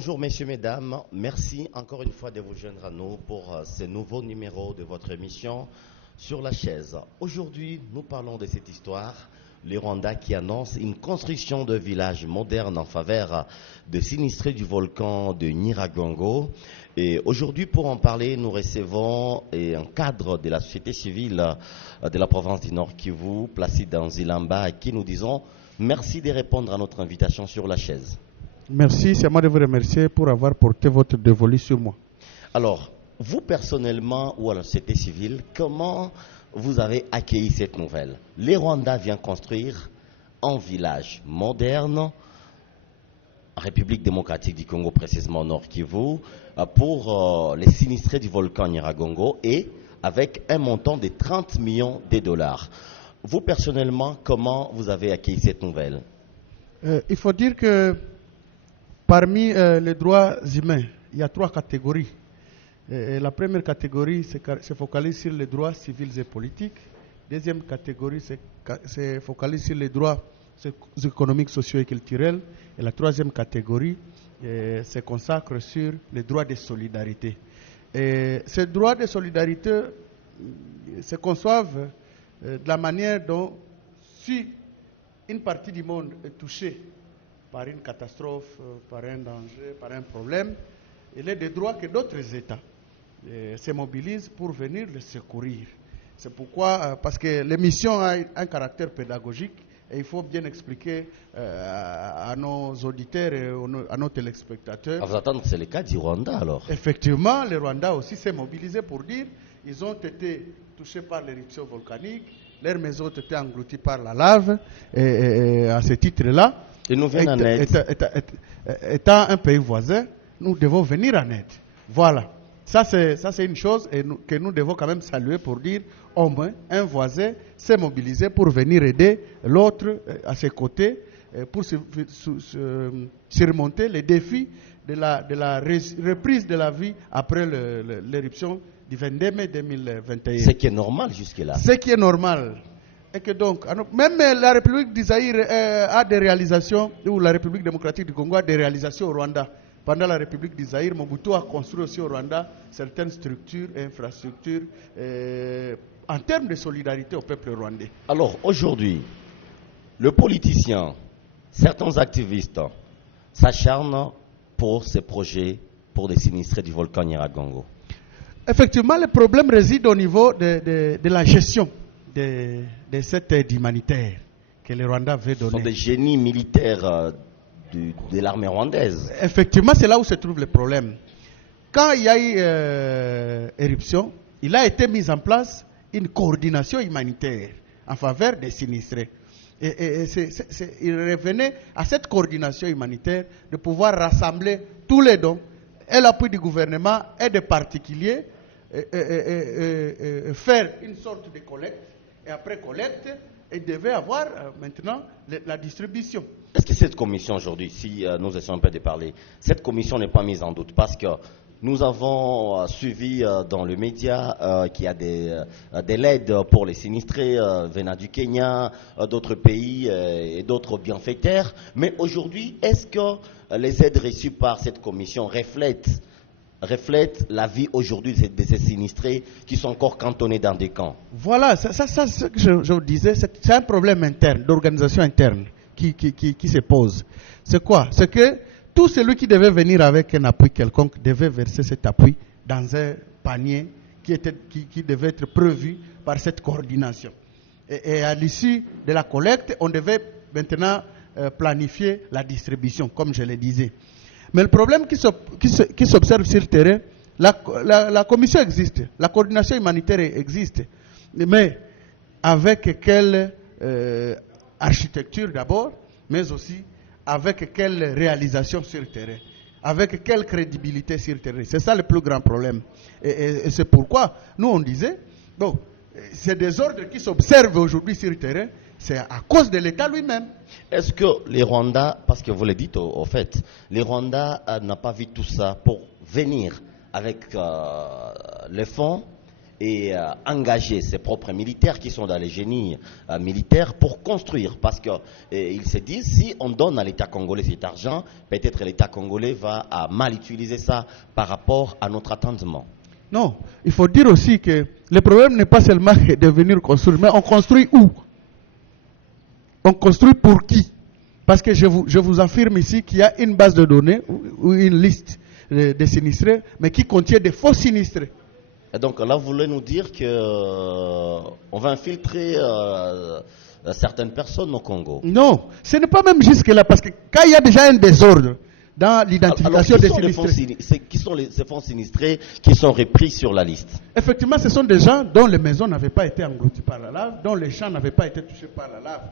Bonjour messieurs, mesdames, merci encore une fois de vous joindre à nous pour ce nouveau numéro de votre émission Sur la chaise. Aujourd'hui, nous parlons de cette histoire, le Rwanda qui annonce une construction de village moderne en faveur de sinistrés du volcan de Nyiragongo. Et aujourd'hui, pour en parler, nous recevons un cadre de la société civile de la province du Nord Kivu, placé dans Zilamba, à qui nous disons merci de répondre à notre invitation sur la chaise. Merci, c'est à moi de vous remercier pour avoir porté votre dévolu sur moi. Alors, vous personnellement ou à la société civile, comment vous avez accueilli cette nouvelle? Les Rwandais viennent construire un village moderne, en République démocratique du Congo, précisément au Nord Kivu, pour les sinistrés du volcan Nyiragongo et avec un montant de 30 millions de dollars. Vous personnellement, comment vous avez accueilli cette nouvelle? Il faut dire que parmi les droits humains, il y a 3 catégories. La première catégorie se focalise sur les droits civils et politiques. Deuxième catégorie se focalise sur les droits économiques, sociaux et culturels. Et la troisième catégorie se consacre sur les droits de solidarité. Et ces droits de solidarité se conçoivent de la manière dont, si une partie du monde est touchée par une catastrophe, par un danger, par un problème, il est des droits que d'autres États se mobilisent pour venir les secourir. C'est pourquoi, parce que l'émission a un caractère pédagogique et il faut bien expliquer à nos auditeurs et à nos téléspectateurs. Vous attendez que c'est le cas du Rwanda alors? Effectivement, le Rwanda aussi s'est mobilisé pour dire qu'ils ont été touchés par l'éruption volcanique, leurs maisons ont été englouties par la lave, et à ce titre-là, et nous venons en aide. Étant un pays voisin, nous devons venir en aide. Voilà. Ça, c'est une chose que nous devons quand même saluer pour dire au moins un voisin s'est mobilisé pour venir aider l'autre à ses côtés pour surmonter les défis de la reprise de la vie après l'éruption du 22 mai 2021. Ce qui est normal jusque-là. Ce qui est normal. Et que donc, même la République du Zaïre a des réalisations, ou la République démocratique du Congo a des réalisations au Rwanda. Pendant la République du Zaïre, Mobutu a construit aussi au Rwanda certaines structures et infrastructures en termes de solidarité au peuple rwandais. Alors aujourd'hui, le politicien, certains activistes s'acharnent pour ces projets pour les sinistrés du volcan Nyiragongo. Effectivement, le problème réside au niveau de la gestion de cette aide humanitaire que le Rwanda veut donner. Ce sont des génies militaires de l'armée rwandaise. Effectivement, c'est là où se trouve le problème. Quand il y a eu éruption, il a été mis en place une coordination humanitaire en faveur des sinistrés. Et il revenait à cette coordination humanitaire de pouvoir rassembler tous les dons et l'appui du gouvernement et des particuliers et faire une sorte de collecte. Et après collecte, il devait avoir maintenant la distribution. Est-ce que cette commission aujourd'hui, si nous essayons un peu de parler, cette commission n'est pas mise en doute? Parce que nous avons suivi dans le média qu'il y a de l'aide pour les sinistrés venant du Kenya, d'autres pays et d'autres bienfaiteurs. Mais aujourd'hui, est-ce que les aides reçues par cette commission reflètent la vie aujourd'hui de ces sinistrés qui sont encore cantonnés dans des camps? Voilà, ça ce que je vous disais, c'est un problème interne, d'organisation interne qui se pose. C'est quoi? C'est que tout celui qui devait venir avec un appui quelconque devait verser cet appui dans un panier qui devait être prévu par cette coordination. Et à l'issue de la collecte, on devait maintenant planifier la distribution, comme je le disais. Mais le problème qui s'observe sur le terrain, la commission existe, la coordination humanitaire existe, mais avec quelle architecture d'abord, mais aussi avec quelle réalisation sur le terrain, avec quelle crédibilité sur le terrain. C'est ça le plus grand problème. Et c'est pourquoi nous on disait, bon, ces désordres qui s'observent aujourd'hui sur le terrain, c'est à cause de l'État lui-même. Est-ce que les Rwandais, parce que vous le dites au fait, les Rwandais n'ont pas vu tout ça pour venir avec les fonds et engager ses propres militaires qui sont dans les génies militaires pour construire. Parce qu'ils se disent, si on donne à l'État congolais cet argent, peut-être l'État congolais va mal utiliser ça par rapport à notre attendement. Non, il faut dire aussi que le problème n'est pas seulement de venir construire, mais on construit où? On construit pour qui? Parce que je vous affirme ici qu'il y a une base de données ou une liste de sinistrés, mais qui contient des faux sinistrés. Et donc là, vous voulez nous dire que on va infiltrer certaines personnes au Congo? Non, ce n'est pas même jusque-là, parce que quand il y a déjà un désordre dans l'identification des sinistrés. Qui sont ces fonds sinistrés qui sont repris sur la liste? Effectivement, ce sont des gens dont les maisons n'avaient pas été englouties par la lave, dont les champs n'avaient pas été touchés par la lave.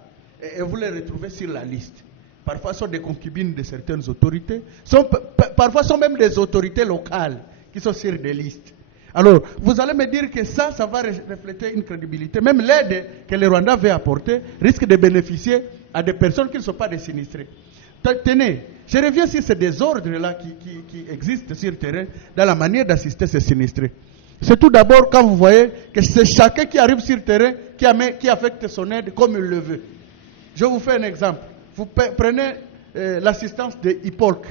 Et vous les retrouvez sur la liste. Parfois, ce sont des concubines de certaines autorités. Parfois, ce sont même des autorités locales qui sont sur des listes. Alors, vous allez me dire que ça va refléter une crédibilité. Même l'aide que le Rwanda veut apporter risque de bénéficier à des personnes qui ne sont pas des sinistrés. Tenez, je reviens sur ces désordres-là qui existent sur le terrain dans la manière d'assister ces sinistrés. C'est tout d'abord quand vous voyez que c'est chacun qui arrive sur le terrain qui affecte son aide comme il le veut. Je vous fais un exemple. Vous prenez l'assistance de Hipolk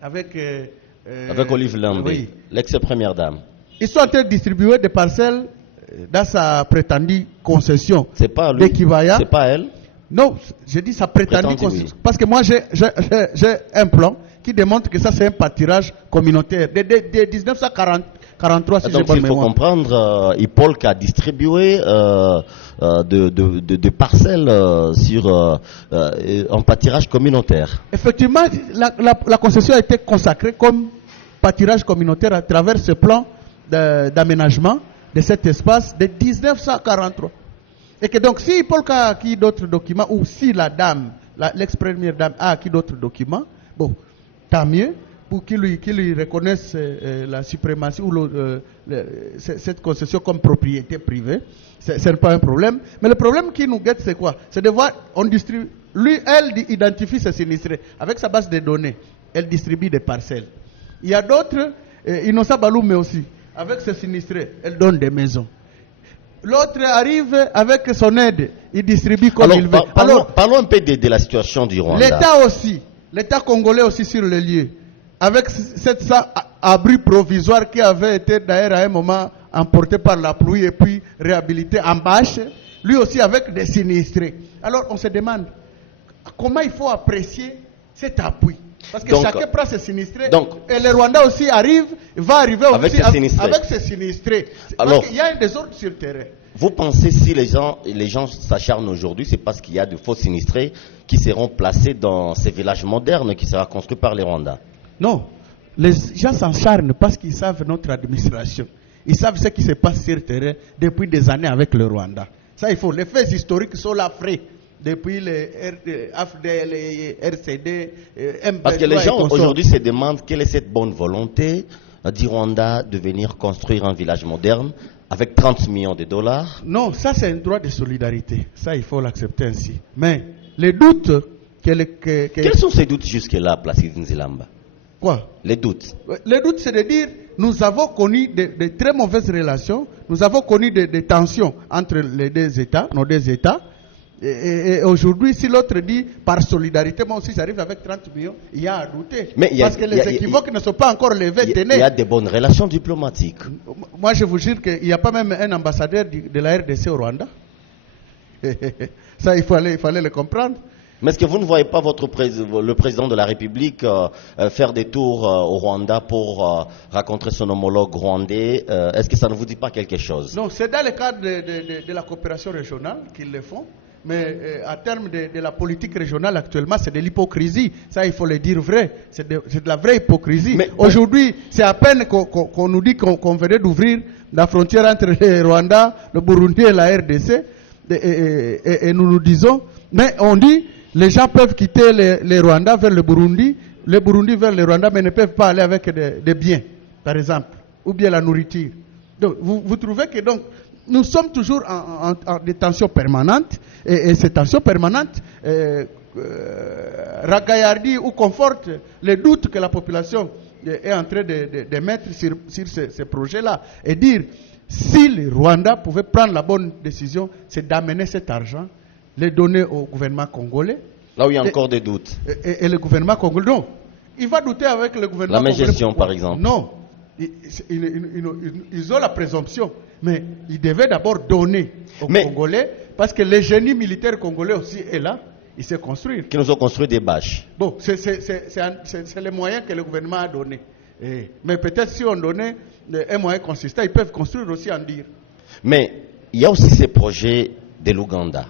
avec Olive Lambé, oui, l'ex-première dame. Ils sont en train de distribuer des parcelles dans sa prétendue concession. C'est pas lui. D'Ekivaya. C'est pas elle. Non, je dis sa prétendue concession. Oui. Parce que moi, j'ai un plan qui démontre que ça, c'est un pâturage communautaire de 1943, si donc, j'ai bonne il faut mémoire. comprendre, Hipolk a distribué de parcelles en pâturage communautaire. Effectivement, la concession a été consacrée comme pâturage communautaire à travers ce plan d'aménagement de cet espace de 1943. Et que donc, si Hipolk a acquis d'autres documents, ou si la dame, l'ex-première dame a acquis d'autres documents, bon, tant mieux, pour qu'ils lui reconnaissent la suprématie ou cette concession comme propriété privée. Ce n'est pas un problème. Mais le problème qui nous guette, c'est quoi? C'est de voir, on distribue, elle identifie ses sinistrés. Avec sa base de données, elle distribue des parcelles. Il y a d'autres, Innocent Baloumé aussi, avec ses sinistrés, elle donne des maisons. L'autre arrive avec son aide, il distribue comme il veut. Parlons un peu de la situation du Rwanda. L'État aussi, l'État congolais aussi sur le lieu, avec 700 abris provisoires qui avaient été d'ailleurs à un moment emportés par la pluie et puis réhabilités en bâche, lui aussi avec des sinistrés. Alors on se demande comment il faut apprécier cet appui. Parce que donc, chacun prend ses sinistrés. Et le Rwanda aussi va arriver avec aussi avec ses sinistrés. Alors, parce qu'il y a un désordre sur le terrain. Vous pensez si les gens s'acharnent aujourd'hui, c'est parce qu'il y a de faux sinistrés qui seront placés dans ces villages modernes qui seront construits par les Rwandais? Non. Les gens s'acharnent parce qu'ils savent notre administration. Ils savent ce qui se passe sur le terrain depuis des années avec le Rwanda. Ça, il faut. Les faits historiques sont là frais. Depuis les AFDL, les RCD, M23. Parce que les gens aujourd'hui se demandent quelle est cette bonne volonté du Rwanda de venir construire un village moderne avec 30 millions de dollars. Non, ça c'est un droit de solidarité. Ça, il faut l'accepter ainsi. Mais les doutes... Quels sont ces doutes jusque-là, Placide Nzilamba? Quoi? Les doutes. Les doutes, c'est de dire, nous avons connu de très mauvaises relations, nous avons connu des tensions entre les deux États, nos deux États. Et aujourd'hui, si l'autre dit par solidarité, moi aussi j'arrive avec 30 millions, il y a à douter. Parce que les équivoques ne sont pas encore levés. Il y a des bonnes relations diplomatiques. Moi je vous jure qu'il n'y a pas même un ambassadeur de la RDC au Rwanda. Ça, il fallait le comprendre. Mais est-ce que vous ne voyez pas le président de la République faire des tours au Rwanda pour rencontrer son homologue rwandais? Est-ce que ça ne vous dit pas quelque chose? Non, c'est dans le cadre de la coopération régionale qu'ils le font. Mais à terme de la politique régionale actuellement, c'est de l'hypocrisie. Ça, il faut le dire vrai. C'est de la vraie hypocrisie. Aujourd'hui, c'est à peine qu'on nous dit qu'on venait d'ouvrir la frontière entre le Rwanda, le Burundi et la RDC. Et nous disons, mais on dit, les gens peuvent quitter le Rwanda vers le Burundi vers le Rwanda, mais ne peuvent pas aller avec des biens, par exemple, ou bien la nourriture. Donc, vous trouvez que donc, nous sommes toujours en des tensions permanentes, et ces tensions permanentes ragaillardissent ou confortent les doutes que la population est en train de mettre sur ces projets-là. Et dire, Si le Rwanda pouvait prendre la bonne décision, c'est d'amener cet argent, les donner au gouvernement congolais. Là où il y a encore des doutes. Et le gouvernement congolais, non. Il va douter avec le gouvernement congolais. La même gestion, pourquoi? par exemple. Non. Ils ont la présomption. Mais ils devaient d'abord donner aux Congolais, parce que le génie militaire congolais aussi est là. Il sait construire. Qui nous ont construit des bâches. Bon, c'est les moyens que le gouvernement a donnés. Mais peut-être si on donnait un moyen consistant, ils peuvent construire aussi en dire. Mais il y a aussi ces projets de l'Ouganda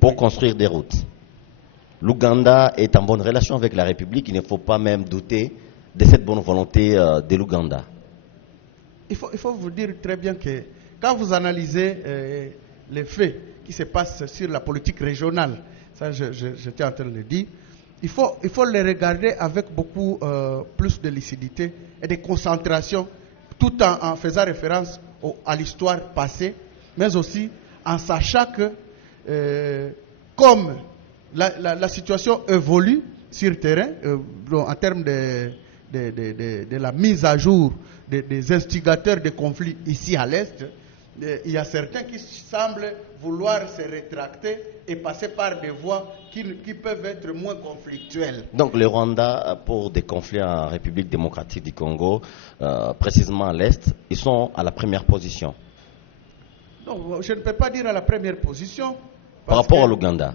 pour construire des routes. L'Ouganda est en bonne relation avec la République. Il ne faut pas même douter de cette bonne volonté de l'Ouganda. Il faut vous dire très bien que quand vous analysez les faits qui se passent sur la politique régionale, ça j'étais en train de le dire, il faut les regarder avec beaucoup plus de lucidité et de concentration, tout en faisant référence à l'histoire passée, mais aussi en sachant que comme la situation évolue sur le terrain, en termes de la mise à jour des instigateurs de conflits ici à l'Est, il y a certains qui semblent vouloir se rétracter et passer par des voies qui peuvent être moins conflictuelles. Donc le Rwanda, pour des conflits en République démocratique du Congo, précisément à l'Est, ils sont à la première position. Non, je ne peux pas dire à la première position. Par rapport à l'Ouganda?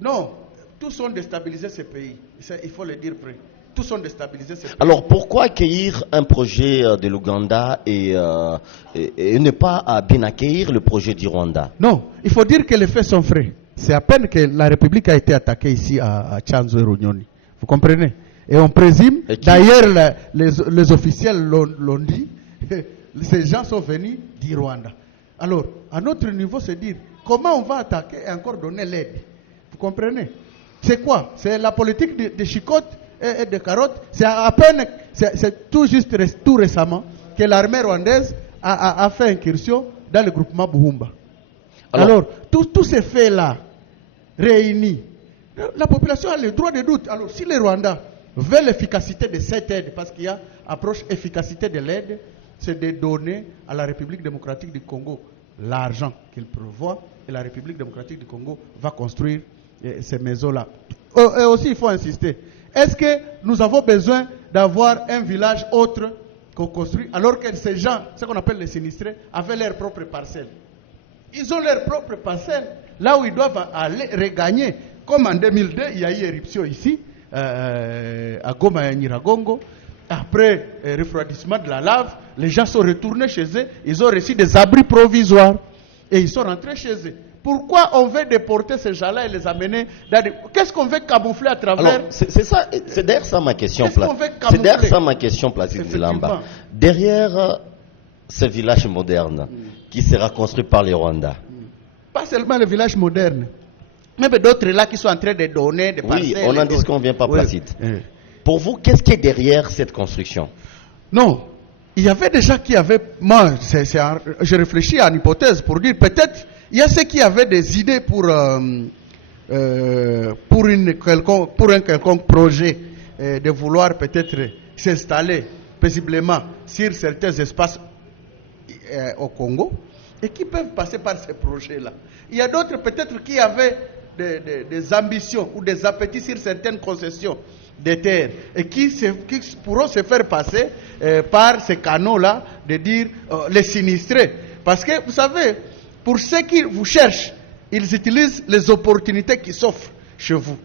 Non, tous ont déstabilisé ces pays. Il faut le dire près. Tous sont déstabilisés. Alors pourquoi accueillir un projet de l'Ouganda et ne pas bien accueillir le projet du Rwanda? Non, il faut dire que les faits sont frais. C'est à peine que la République a été attaquée ici à Tchanzu et Runyoni. Vous comprenez? Et on présume, d'ailleurs les officiels l'ont dit, ces gens sont venus du Rwanda. Alors, à notre niveau, c'est dire comment on va attaquer et encore donner l'aide. Vous comprenez? C'est quoi? C'est la politique de chicotte et de carottes. C'est à peine, c'est tout récemment que l'armée rwandaise a fait incursion dans le groupement Buhumba. Alors tous ces faits-là réunis, la population a le droit de doute. Alors si les Rwandais veulent l'efficacité de cette aide, parce qu'il y a approche efficacité de l'aide, c'est de donner à la République démocratique du Congo l'argent qu'il prévoit, et la République démocratique du Congo va construire ces maisons-là. Et aussi, il faut insister. Est-ce que nous avons besoin d'avoir un village autre qu'on construit, alors que ces gens, ce qu'on appelle les sinistrés, avaient leurs propres parcelles? Ils ont leurs propres parcelles, là où ils doivent aller regagner. Comme en 2002, il y a eu éruption ici, à Goma et à Nyiragongo. Après refroidissement de la lave, les gens sont retournés chez eux, ils ont reçu des abris provisoires et ils sont rentrés chez eux. Pourquoi on veut déporter ces gens-là et les amener dans des... Qu'est-ce qu'on veut camoufler à travers... Alors, c'est derrière ça ma question. C'est derrière ça ma question, Placide Zilamba. Derrière ce village moderne qui sera construit par les Rwandais. Pas seulement le village moderne, mais d'autres là qui sont en train de donner des parcelles. Oui, on en dit ce qu'on vient pas, Placide. Oui. Pour vous, qu'est-ce qui est derrière cette construction? Non, il y avait des gens qui avaient... Moi, je réfléchis à une hypothèse pour dire peut-être... Il y a ceux qui avaient des idées pour un quelconque projet de vouloir peut-être s'installer paisiblement sur certains espaces au Congo et qui peuvent passer par ces projets-là. Il y a d'autres peut-être qui avaient des ambitions ou des appétits sur certaines concessions de terres et qui pourront se faire passer par ces canaux-là de dire les sinistrés. Parce que vous savez, pour ceux qui vous cherchent, ils utilisent les opportunités qui s'offrent chez vous.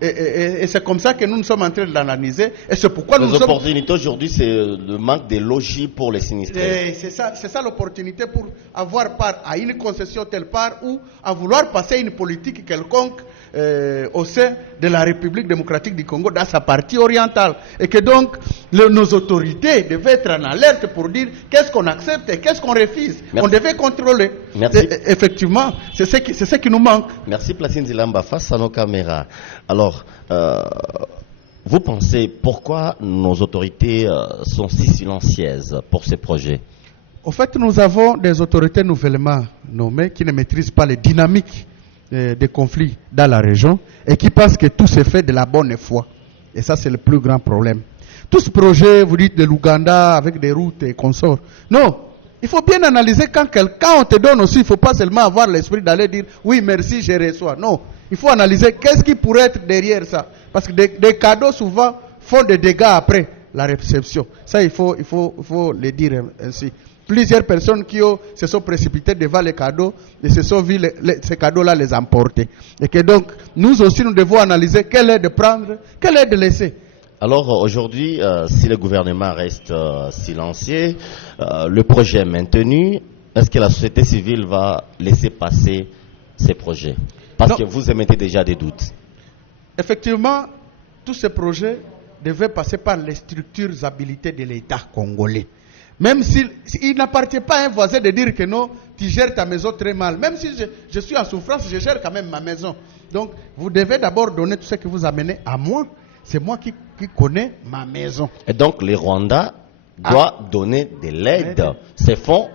Et c'est comme ça que nous sommes en train de l'analyser. Et c'est pourquoi les opportunités aujourd'hui, c'est le manque de logis pour les sinistrés. C'est ça l'opportunité pour avoir part à une concession telle part ou à vouloir passer une politique quelconque au sein de la République démocratique du Congo dans sa partie orientale. Et que donc nos autorités devaient être en alerte pour dire qu'est-ce qu'on accepte et qu'est-ce qu'on refuse. Merci. On devait contrôler. Merci. Effectivement, c'est ce qui nous manque. Merci Placide Zilamba. Face à nos caméras. Alors, vous pensez pourquoi nos autorités sont si silencieuses pour ces projets? Au fait, nous avons des autorités nouvellement nommées qui ne maîtrisent pas les dynamiques des conflits dans la région et qui pensent que tout se fait de la bonne foi. Et ça, c'est le plus grand problème. Tout ce projet, vous dites de l'Ouganda avec des routes et consorts. Non, Il faut bien analyser quand on te donne aussi, il ne faut pas seulement avoir l'esprit d'aller dire oui, merci, je reçois. Non, il faut analyser qu'est-ce qui pourrait être derrière ça. Parce que des cadeaux souvent font des dégâts après la réception. Ça, il faut le dire ainsi. Plusieurs personnes qui se sont précipitées devant les cadeaux et se sont vues ces cadeaux-là les emporter. Et que donc, nous aussi, nous devons analyser quelle est de prendre, quelle est de laisser. Alors aujourd'hui, si le gouvernement reste silencieux, le projet est maintenu, est-ce que la société civile va laisser passer ces projets? Parce que vous émettez déjà des doutes. Effectivement, tous ces projets devaient passer par les structures habilitées de l'État congolais. Même s'il n'appartient pas à un voisin de dire que non, tu gères ta maison très mal. Même si je suis en souffrance, je gère quand même ma maison. Donc, vous devez d'abord donner tout ce que vous amenez à moi. C'est moi qui connais ma maison. Et donc, les Rwandais doivent donner de l'aide, ces fonds,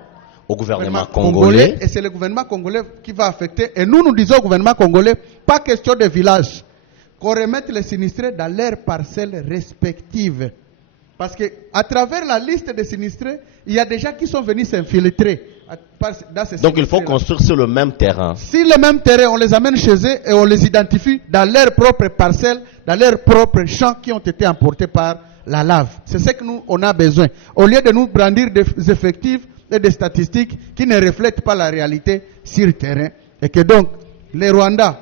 au gouvernement congolais. Et c'est le gouvernement congolais qui va affecter. Et nous disons au gouvernement congolais, pas question de village, qu'on remette les sinistrés dans leurs parcelles respectives. Parce qu'à travers la liste des sinistrés, il y a des gens qui sont venus s'infiltrer dans ces. Donc il faut construire sur le même terrain. Si le même terrain, on les amène chez eux et on les identifie dans leurs propres parcelles, dans leurs propres champs qui ont été emportés par la lave. C'est ce que nous, on a besoin. Au lieu de nous brandir des effectifs et des statistiques qui ne reflètent pas la réalité sur le terrain. Et que donc, les Rwandais,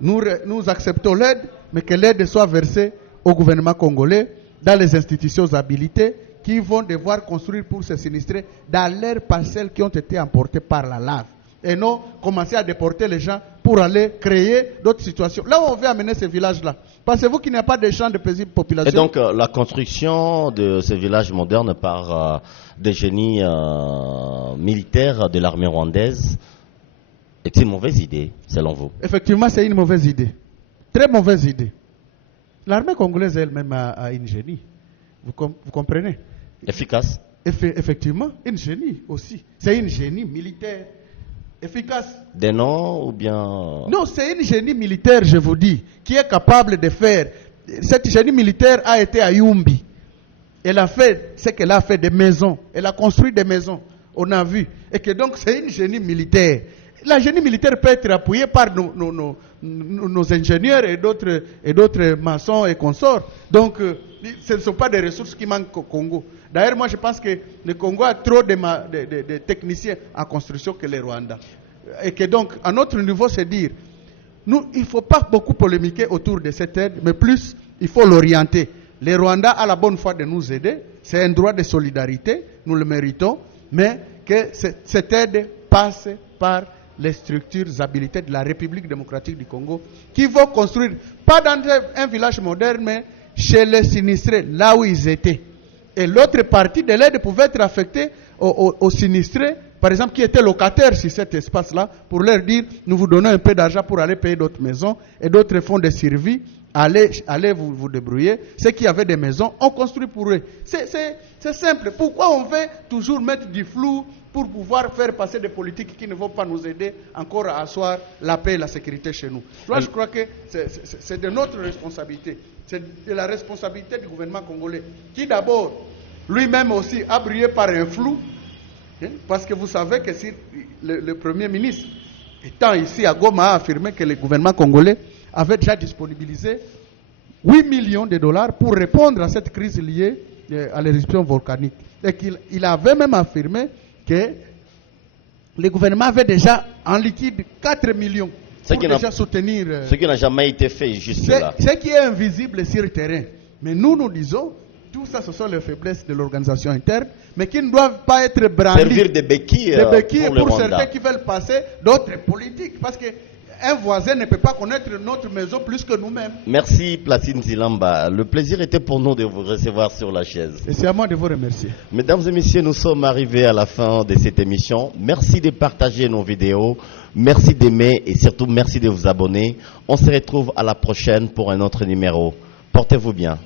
nous acceptons l'aide, mais que l'aide soit versée au gouvernement congolais, dans les institutions habilitées, qui vont devoir construire pour ces sinistrés dans leurs parcelles qui ont été emportées par la lave. Et non commencer à déporter les gens pour aller créer d'autres situations. Là où on veut amener ces villages-là, pensez-vous qu'il n'y a pas de champs de paisible population? Et donc la construction de ces villages modernes par des génies militaires de l'armée rwandaise est une mauvaise idée, selon vous? Effectivement, c'est une mauvaise idée. Très mauvaise idée. L'armée congolaise elle-même a une génie. Vous comprenez? Efficace. Effectivement, une génie aussi. C'est une génie militaire efficace. Des noms ou bien... Non, c'est une génie militaire, je vous dis, qui est capable de faire. Cette génie militaire a été à Yumbi. Elle a fait ce qu'elle a fait, des maisons. Elle a construit des maisons. On a vu. Et que donc c'est une génie militaire. La génie militaire peut être appuyée par nos ingénieurs et d'autres maçons et consorts. Donc, ce ne sont pas des ressources qui manquent au Congo. D'ailleurs, moi, je pense que le Congo a trop de techniciens en construction que les Rwandais. Et que donc, à notre niveau, c'est dire, il ne faut pas beaucoup polémiquer autour de cette aide, mais plus, il faut l'orienter. Les Rwandais ont la bonne foi de nous aider. C'est un droit de solidarité, nous le méritons, mais que cette aide passe par les structures habilitées de la République démocratique du Congo, qui vont construire, pas dans un village moderne, mais chez les sinistrés, là où ils étaient. Et l'autre partie de l'aide pouvait être affectée aux sinistrés, par exemple, qui étaient locataires sur cet espace-là, pour leur dire, nous vous donnons un peu d'argent pour aller payer d'autres maisons et d'autres fonds de survie, allez vous débrouiller. Ceux qui avaient des maisons, on construit pour eux. C'est simple. Pourquoi on veut toujours mettre du flou pour pouvoir faire passer des politiques qui ne vont pas nous aider encore à asseoir la paix et la sécurité chez nous? Là, je crois que c'est de notre responsabilité. C'est de la responsabilité du gouvernement congolais, qui d'abord, lui-même aussi, a brillé par un flou, parce que vous savez que si le Premier ministre, étant ici à Goma, a affirmé que le gouvernement congolais avait déjà disponibilisé 8 millions de dollars pour répondre à cette crise liée à l'éruption volcanique. Et qu'il avait même affirmé que le gouvernement avait déjà en liquide 4 millions pour déjà soutenir... ce qui n'a jamais été fait jusque-là. Ce qui est invisible sur le terrain. Mais nous disons, tout ça, ce sont les faiblesses de l'organisation interne, mais qui ne doivent pas être brandis. Servir de béquilles pour certains qui veulent passer d'autres politiques. Parce que un voisin ne peut pas connaître notre maison plus que nous-mêmes. Merci Platine Zilamba. Le plaisir était pour nous de vous recevoir sur la chaise. Et c'est à moi de vous remercier. Mesdames et messieurs, nous sommes arrivés à la fin de cette émission. Merci de partager nos vidéos. Merci d'aimer et surtout merci de vous abonner. On se retrouve à la prochaine pour un autre numéro. Portez-vous bien.